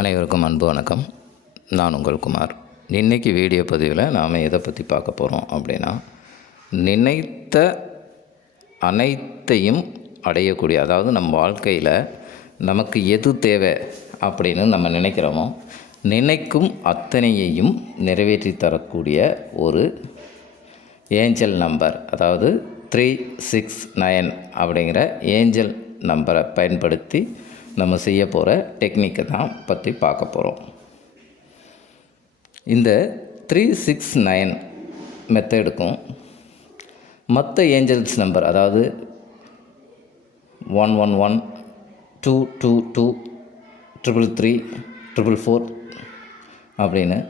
அனைவருக்கும் அன்பு வணக்கம். நான் உங்கள் குமார். இன்றைக்கி வீடியோ பதிவில் நாம் எதை பற்றி பார்க்க போகிறோம் அப்படின்னா, நினைத்த அனைத்தையும் அடையக்கூடிய, அதாவது நம்ம வாழ்க்கையில் நமக்கு எது தேவை அப்படின்னு நம்ம நினைக்கிறோமோ, நினைக்கும் அத்தனையையும் நிறைவேற்றி தரக்கூடிய ஒரு ஏஞ்சல் நம்பர், அதாவது 369 அப்படிங்கிற ஏஞ்சல் நம்பரை பயன்படுத்தி நம்ம செய்ய போகிற டெக்னிக்கை தான் பற்றி பார்க்க போகிறோம். இந்த 369 மெத்தடுக்கும் மற்ற ஏஞ்சல்ஸ் நம்பர், அதாவது 111, 222, 333, 444 அப்படின்னு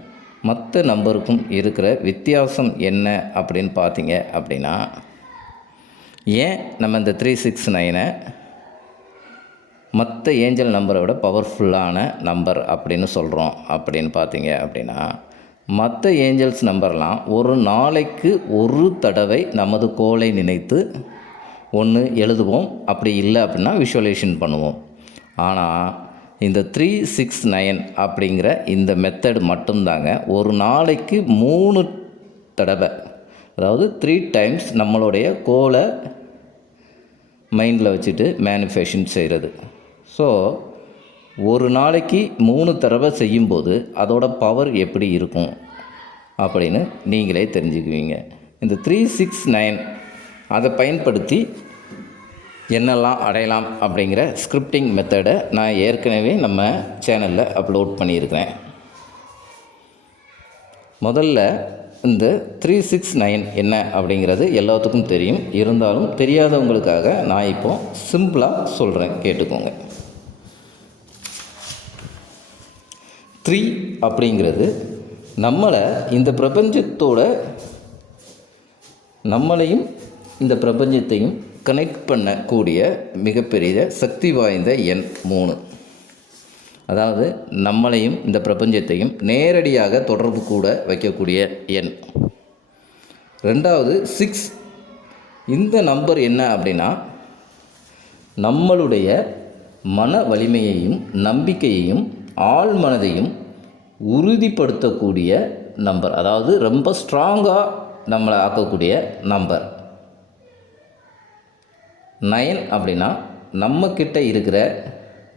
மற்ற நம்பருக்கும் இருக்கிற வித்தியாசம் என்ன அப்படின்னு பார்த்தீங்க அப்படின்னா, ஏன் நம்ம இந்த 369 மற்ற ஏஞ்சல் நம்பரை விட பவர்ஃபுல்லான நம்பர் அப்படின்னு சொல்கிறோம் அப்படின்னு பார்த்தீங்க அப்படின்னா, மற்ற ஏஞ்சல்ஸ் நம்பர்லாம் ஒரு நாளைக்கு ஒரு தடவை நமது கோலை நினைத்து ஒன்று எழுதுவோம், அப்படி இல்லை அப்படின்னா விஷுவலைசேஷன் பண்ணுவோம். ஆனால் இந்த 369 அப்படிங்கிற இந்த மெத்தட் மட்டும்தாங்க ஒரு நாளைக்கு 3 தடவை, அதாவது 3 டைம்ஸ் நம்மளுடைய கோலை மைண்டில் வச்சுட்டு மேனிஃபெஸ்டேஷன் செய்கிறது. ஸோ ஒரு நாளைக்கு 3 தடவை செய்யும்போது அதோட பவர் எப்படி இருக்கும் அப்படின்னு நீங்களே தெரிஞ்சுக்குவீங்க. இந்த 369 அதை பயன்படுத்தி என்னெல்லாம் அடையலாம் அப்படிங்கிற ஸ்கிரிப்டிங் மெத்தடை நான் ஏற்கனவே நம்ம சேனலில் அப்லோட் பண்ணியிருக்கிறேன். முதல்ல இந்த 369 என்ன அப்படிங்கிறது எல்லாத்துக்கும் தெரியும், இருந்தாலும் தெரியாதவங்களுக்காக நான் இப்போ சிம்பிளாக சொல்கிறேன், கேட்டுக்கோங்க. 3 அப்படிங்கிறது இந்த பிரபஞ்சத்தோட நம்மளையும் இந்த பிரபஞ்சத்தையும் கனெக்ட் பண்ணக்கூடிய மிகப்பெரிய சக்தி வாய்ந்த எண் 3. அதாவது நம்மளையும் இந்த பிரபஞ்சத்தையும் நேரடியாக தொடர்பு கூட வைக்கக்கூடிய எண். ரெண்டாவது 6. இந்த நம்பர் என்ன அப்படின்னா, நம்மளுடைய மன வலிமையையும் நம்பிக்கையையும் ஆழ் மனதையும் உறுதிப்படுத்தக்கூடிய நம்பர், அதாவது ரொம்ப ஸ்ட்ராங்காக நம்மளை ஆக்கக்கூடிய நம்பர். 9 அப்படின்னா நம்மக்கிட்ட இருக்கிற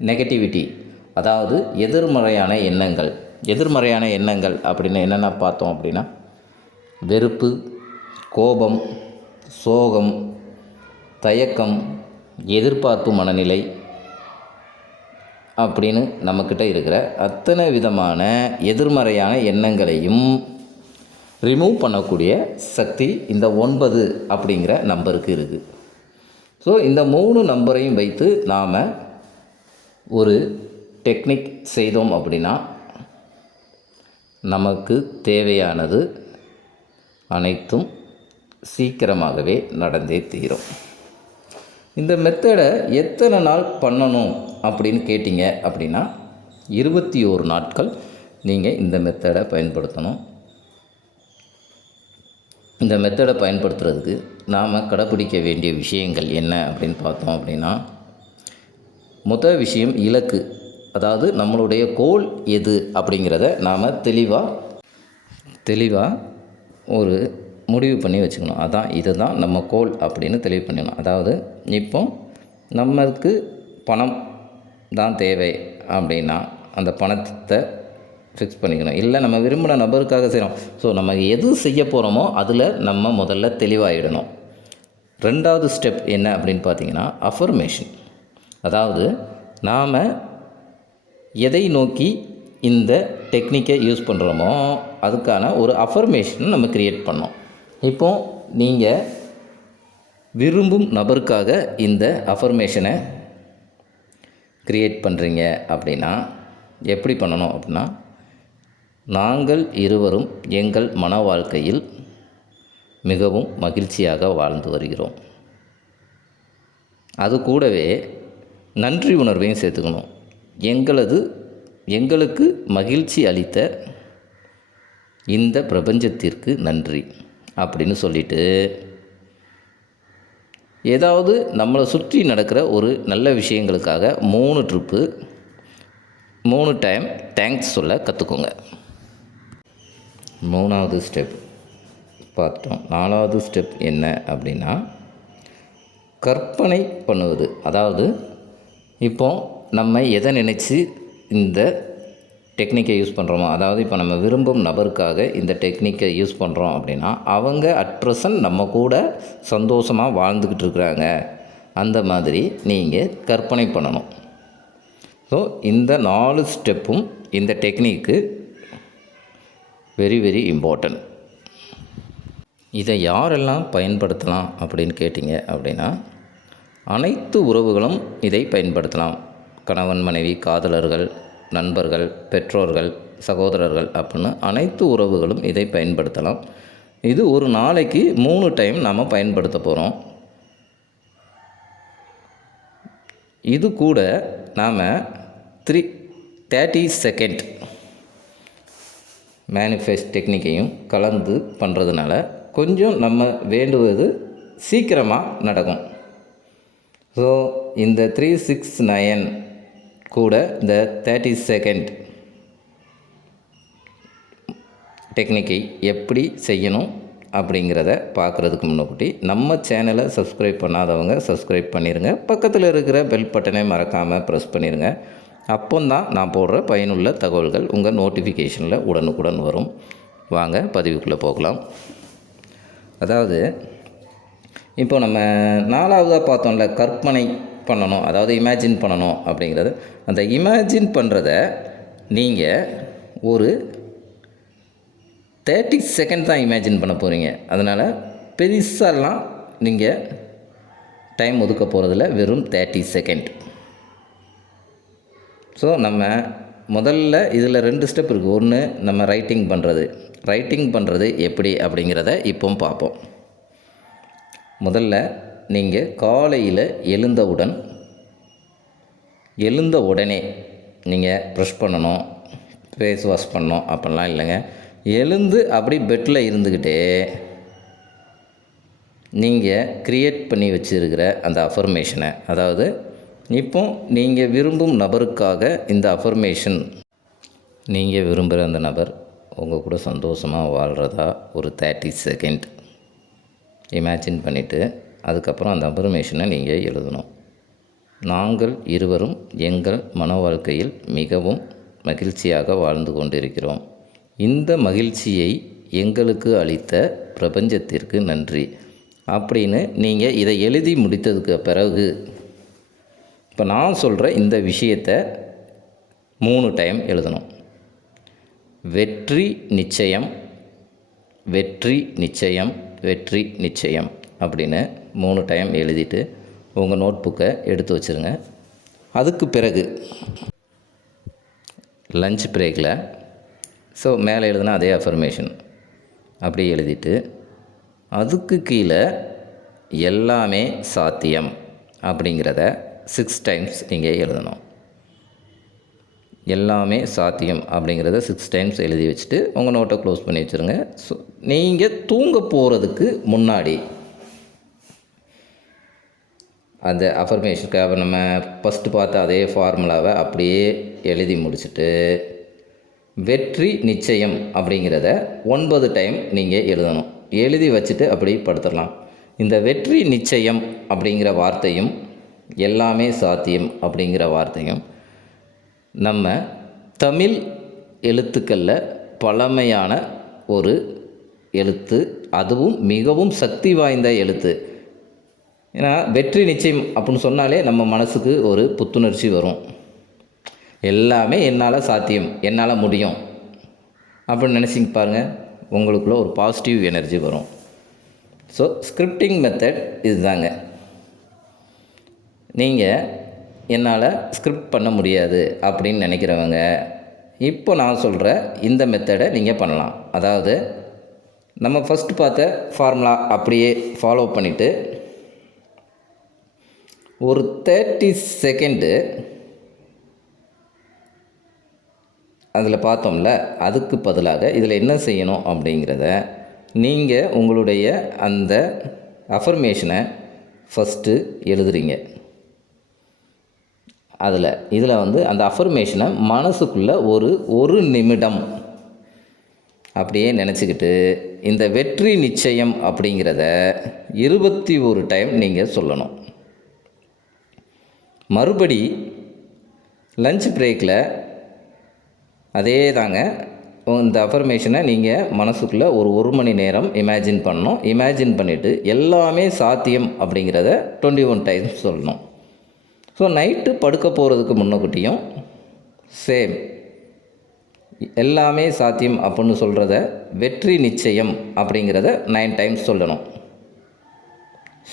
நெகட்டிவிட்டி, அதாவது எதிர்மறையான எண்ணங்கள் அப்படின்னு என்னென்ன பார்த்தோம் அப்படின்னா, வெறுப்பு, கோபம், சோகம், தயக்கம், எதிர்பார்ப்பு மனநிலை அப்படின்னு நம்மக்கிட்ட இருக்கிற அத்தனை விதமான எதிர்மறையான எண்ணங்களையும் ரிமூவ் பண்ணக்கூடிய சக்தி இந்த 9 அப்படிங்கிற நம்பருக்கு இருக்குது. ஸோ இந்த 3 நம்பரையும் வைத்து நாம் ஒரு டெக்னிக் செய்தோம் அப்படின்னா நமக்கு தேவையானது அனைத்தும் சீக்கிரமாகவே நடந்தே தீரும். இந்த மெத்தடை எத்தனை நாள் பண்ணணும் அப்படின்னு கேட்டிங்க அப்படின்னா, 21 நாட்கள் நீங்கள் இந்த மெத்தடை பயன்படுத்தணும். இந்த மெத்தடை பயன்படுத்துறதுக்கு நாம் கடைப்பிடிக்க வேண்டிய விஷயங்கள் என்ன அப்படின்னு பார்த்தோம் அப்படின்னா, முதல் விஷயம் இலக்கு, அதாவது நம்மளுடைய கோல் எது அப்படிங்கிறத நாம் தெளிவாக ஒரு முடிவு பண்ணி வச்சுக்கணும். அதான் இதுதான் நம்ம கோல் அப்படின்னு தெளிவு பண்ணிடணும். அதாவது இப்போ நமக்கு பணம் தான் தேவை அப்படின்னா அந்த பணத்தை ஃபிக்ஸ் பண்ணிக்கணும். இல்லை நம்ம விரும்பின நபருக்காக செய்கிறோம், ஸோ நம்ம எது செய்ய போகிறோமோ அதில் நம்ம முதல்ல தெளிவாகிடணும். ரெண்டாவது ஸ்டெப் என்ன அப்படின்னு பார்த்தீங்கன்னா, அஃபர்மேஷன். அதாவது நாம் எதை நோக்கி இந்த டெக்னிக்கை யூஸ் பண்ணுறோமோ அதுக்கான ஒரு அஃபர்மேஷன் நம்ம க்ரியேட் பண்ணோம். இப்போது நீங்கள் விரும்பும் நபருக்காக இந்த அஃபர்மேஷனை க்ரியேட் பண்ணுறீங்க அப்படின்னா எப்படி பண்ணணும் அப்படின்னா, நாங்கள் இருவரும் எங்கள் மன வாழ்க்கையில் மிகவும் மகிழ்ச்சியாக வாழ்ந்து வருகிறோம். அது கூடவே நன்றி உணர்வையும் சேர்த்துக்கணும். எங்களுக்கு மகிழ்ச்சி அளித்த இந்த பிரபஞ்சத்திற்கு நன்றி அப்படின்னு சொல்லிவிட்டு, ஏதாவது நம்மளை சுற்றி நடக்கிற ஒரு நல்ல விஷயங்களுக்காக 3 ட்ரிப்பு 3 டைம் தேங்க்ஸ் சொல்ல கற்றுக்கோங்க. 3வது ஸ்டெப் பார்த்தோம். 4வது ஸ்டெப் என்ன அப்படின்னா, கற்பனை பண்ணுவது. அதாவது இப்போ நம்ம எதை நினச்சி இந்த டெக்னிக்கை யூஸ் பண்ணுறோமோ, அதாவது இப்போ நம்ம விரும்பும் நபருக்காக இந்த டெக்னிக்கை யூஸ் பண்ணுறோம் அப்படின்னா, அவங்க அட் ப்ரெசன்ட் நம்ம கூட சந்தோஷமாக வாழ்ந்துக்கிட்டு இருக்கிறாங்க. அந்த மாதிரி நீங்கள் கற்பனை பண்ணணும். ஸோ இந்த 4 ஸ்டெப்பும் இந்த டெக்னிக்கு வெரி வெரி இம்பார்ட்டன்ட். இதை யாரெல்லாம் பயன்படுத்தலாம் அப்படின்னு கேட்டிங்க அப்படின்னா, அனைத்து உறவுகளும் இதை பயன்படுத்தலாம். கணவன், மனைவி, காதலர்கள், நண்பர்கள், பெற்றோர்கள், சகோதரர்கள் அப்படின்னு அனைத்து உறவுகளும் இதை பயன்படுத்தலாம். இது ஒரு நாளைக்கு 3 டைம் நாம் பயன்படுத்த போகிறோம். இது கூட நாம் 30 செகண்ட் மேனிஃபெஸ்ட் டெக்னிக்கையும் கலந்து பண்ணுறதுனால கொஞ்சம் நம்ம வேண்டுவது சீக்கிரமாக நடக்கும். ஸோ இந்த 369 கூட இந்த 30 செகண்ட் டெக்னிக்கை எப்படி செய்யணும் அப்படிங்கிறத பார்க்குறதுக்கு முன்னாடி நம்ம சேனலை சப்ஸ்கிரைப் பண்ணாதவங்க சப்ஸ்கிரைப் பண்ணிடுங்க. பக்கத்தில் இருக்கிற பெல் பட்டனை மறக்காமல் ப்ரெஸ் பண்ணிடுங்க. அப்போ தான் நான் போடுற பயனுள்ள தகவல்கள் உங்கள் நோட்டிஃபிகேஷனில் உடனுக்குடன் வரும். வாங்க பதிவுக்குள்ளே போகலாம். அதாவது இப்போ நம்ம 4வதாக பார்த்தோம்ல, கற்பனை பண்ணணும், அதாவது இமேஜின் பண்ணணும் அப்படிங்கிறது. அந்த இமேஜின் பண்ணுறத நீங்கள் ஒரு 30 செகண்ட் தான் இமேஜின் பண்ண போகிறீங்க. அதனால் பெருசாலாம் நீங்கள் டைம் ஒதுக்க போகிறதில்ல, வெறும் 30 செகண்ட். ஸோ நம்ம முதல்ல இதில் 2 ஸ்டெப் இருக்குது. ஒன்று நம்ம ரைட்டிங் பண்ணுறது எப்படி அப்படிங்கிறத இப்போ பார்ப்போம். முதல்ல நீங்கள் காலையில் எழுந்த உடனே நீங்கள் ப்ரஷ் பண்ணணும், ஃபேஸ் வாஷ் பண்ணணும் அப்படிலாம் இல்லைங்க. எழுந்து அப்படி பெட்டில் இருந்துக்கிட்டே நீங்கள் க்ரியேட் பண்ணி வச்சுருக்கிற அந்த அஃபர்மேஷனை, அதாவது இப்போ நீங்கள் விரும்பும் நபருக்காக இந்த அஃபர்மேஷன், நீங்கள் விரும்புகிற அந்த நபர் உங்கள் கூட சந்தோஷமாக வாழ்கிறதா ஒரு 30 செகண்ட் இமேஜின் பண்ணிவிட்டு அதுக்கப்புறம் அந்த அஃபர்மேஷனை நீங்கள் எழுதணும். நாங்கள் இருவரும் எங்கள் மன வாழ்க்கையில் மிகவும் மகிழ்ச்சியாக வாழ்ந்து கொண்டிருக்கிறோம். இந்த மகிழ்ச்சியை எங்களுக்கு அளித்த பிரபஞ்சத்திற்கு நன்றி அப்படின்னு நீங்கள் இதை எழுதி முடித்ததுக்கு பிறகு இப்போ நான் சொல்கிற இந்த விஷயத்தை 3 டைம் எழுதணும். வெற்றி நிச்சயம், வெற்றி நிச்சயம், வெற்றி நிச்சயம் அப்படின்னு 3 டைம் எழுதிட்டு உங்கள் நோட் புக்கை எடுத்து வச்சுருங்க. அதுக்கு பிறகு லஞ்ச் பிரேக்கில் மேலே எழுதுனா அதே அஃபர்மேஷன் அப்படியே எழுதிட்டு அதுக்கு கீழே எல்லாமே சாத்தியம் அப்படிங்கிறத 6 டைம்ஸ் நீங்கள் எழுதணும். எல்லாமே சாத்தியம் அப்படிங்கிறத 6 டைம்ஸ் எழுதி வச்சுட்டு உங்கள் நோட்டை க்ளோஸ் பண்ணி வச்சுருங்க. ஸோ நீங்கள் தூங்க போகிறதுக்கு முன்னாடி அந்த அஃபர்மேஷனுக்காக நம்ம ஃபஸ்ட்டு பார்த்த அதே ஃபார்முலாவை அப்படியே எழுதி முடிச்சுட்டு வெற்றி நிச்சயம் அப்படிங்கிறத 9 டைம் நீங்கள் எழுதணும். எழுதி வச்சுட்டு அப்படி படுத்துடலாம். இந்த வெற்றி நிச்சயம் அப்படிங்கிற வார்த்தையும் எல்லாமே சாத்தியம் அப்படிங்கிற வார்த்தையும் நம்ம தமிழ் எழுத்துக்களில் பழமையான ஒரு எழுத்து, அதுவும் மிகவும் சக்தி வாய்ந்த எழுத்து. ஏன்னா வெற்றி நிச்சயம் அப்படின்னு சொன்னாலே நம்ம மனசுக்கு ஒரு புத்துணர்ச்சி வரும். எல்லாமே என்னால் சாத்தியம், என்னால் முடியும் அப்படின்னு நினச்சிங்க பாருங்கள், உங்களுக்குள்ள ஒரு பாசிட்டிவ் எனர்ஜி வரும். ஸோ ஸ்கிரிப்டிங் மெத்தட் இதுதாங்க. நீங்கள் என்னால் ஸ்கிரிப்ட் பண்ண முடியாது அப்படின்னு நினைக்கிறவங்க இப்போ நான் சொல்கிற இந்த மெத்தடை நீங்கள் பண்ணலாம். அதாவது நம்ம ஃபஸ்ட்டு பார்த்த ஃபார்முலா அப்படியே ஃபாலோ பண்ணிவிட்டு ஒரு 30 செகண்டு அதில் பார்த்தோம்ல, அதுக்கு பதிலாக இதில் என்ன செய்யணும் அப்படிங்கிறத நீங்கள் உங்களுடைய அந்த அஃபர்மேஷனை ஃபஸ்ட்டு எழுதுறீங்க. இதில் வந்து அந்த அஃபர்மேஷனை மனசுக்குள்ளே ஒரு நிமிடம் அப்படியே நினச்சிக்கிட்டு இந்த வெற்றி நிச்சயம் அப்படிங்கிறத 21 டைம் நீங்கள் சொல்லணும். மறுபடி லஞ்ச் பிரேக்கில் அதே தாங்க, இந்த அஃபர்மேஷனை நீங்கள் மனசுக்குள்ளே ஒரு மணி நேரம் இமேஜின் பண்ணணும். இமேஜின் பண்ணிவிட்டு எல்லாமே சாத்தியம் அப்படிங்கிறத 21 டைம்ஸ் சொல்லணும். ஸோ நைட்டு படுக்க போகிறதுக்கு முன்னக்கூட்டியும் சேம் எல்லாமே சாத்தியம் அப்படின்னு சொல்கிறத வெற்றி நிச்சயம் அப்படிங்கிறத 9 டைம்ஸ் சொல்லணும்.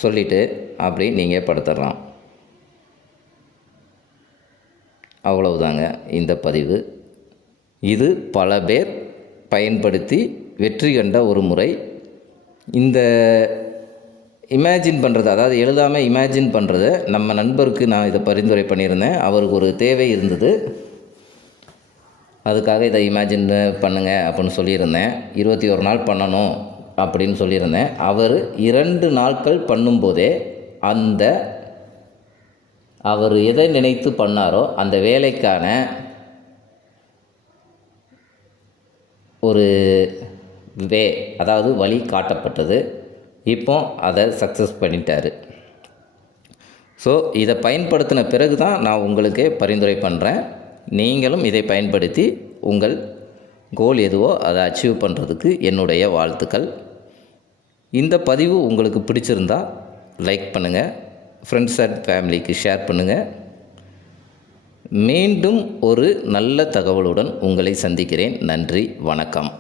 சொல்லிவிட்டு அப்படி நீங்கள் படுத்துடலாம். அவ்வளவுதாங்க இந்த பதிவு. இது பல பேர் பயன்படுத்தி வெற்றி கண்ட ஒரு முறை. இந்த இமேஜின் பண்ணுறது, அதாவது எழுதாமல் இமேஜின் பண்ணுறத நம்ம நண்பருக்கு நான் இதை பரிந்துரை பண்ணியிருந்தேன். அவருக்கு ஒரு தேவை இருந்தது, அதுக்காக இதை இமேஜின் பண்ணுங்கள் அப்படின்னு சொல்லியிருந்தேன். 21 நாள் பண்ணணும் அப்படின்னு சொல்லியிருந்தேன். அவர் 2 நாட்கள் பண்ணும்போதே அவர் எதை நினைத்து பண்ணாரோ அந்த வேலைக்கான ஒரு அதாவது வழி காட்டப்பட்டது. இப்போ அதை சக்ஸஸ் பண்ணிட்டார். ஸோ இதை பயன்படுத்தின பிறகு தான் நான் உங்களுக்கு பரிந்துரை பண்ணுறேன். நீங்களும் இதை பயன்படுத்தி உங்கள் கோல் எதுவோ அதை அச்சீவ் பண்ணுறதுக்கு என்னுடைய வாழ்த்துக்கள். இந்த பதிவு உங்களுக்கு பிடிச்சிருந்தா லைக் பண்ணுங்கள், ஃப்ரெண்ட்ஸ் அண்ட் ஃபேமிலிக்கு ஷேர் பண்ணுங்கள். மீண்டும் ஒரு நல்ல தகவலுடன் உங்களை சந்திக்கிறேன். நன்றி, வணக்கம்.